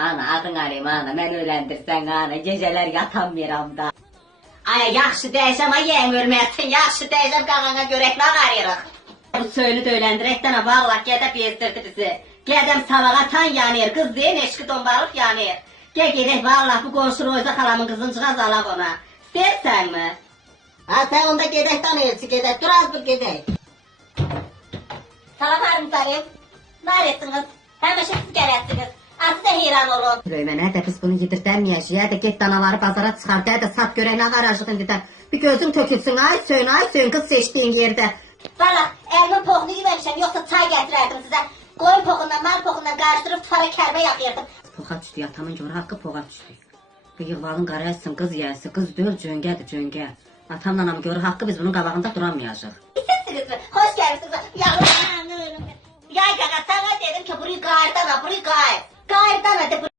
Ana adın alayım ana, mən öyləndirsən ana, gecələr yatamıram da. Ay yaxşı dəyişəm, ay yeyəm ölməyəsin, yaxşı dəyişəm qağana görək nə qarıyırıq. Bu söylü də öyləndirək dənə bağlaq, gedək bezdirdi bizi. Gedəm savağa tan yanır, qız deyin eşki dombalıq yanır. Gel gedək valla bu qonşu Royza xalamın qızıncığaz alaq ona. İstəyirsən mi? Ha sen onda gedək tanıyırsı gedək, dur az dur gedək. Salam harımsarım. Neredesiniz? Həmişə siz gələrsiniz. Azı da heyran olun. Böyümə də biz bunu yedirtəməyək. Ya da get danaları bazara çıxart, ya da sat görək nə qarajıq indi də. Bir gözüm tökülsün, ay söyün qız seçdiyin yerdə. Valla əlimin poğunu yeməmişəm, yoxsa çay gətirərdim sizə. Qoyun poğundan, mal poğundan qarışdırıb tufara kərbə yaxıyırdım. Poğa düşdü, atamın görə haqqı poğa düşdü. Bıyıqvalın qarayasın, qız yiyəsi, qız döl, cöngədir, cöngə. Atamla anamın görə haqqı biz bunun qabağında duramayacaq. Sizsiniz mi? Hoş gəlmişsiniz. Yağlı. Yay qaqa, sana dedim ki burayı qayırdana, burayı qayır. Qayırdana de burayı.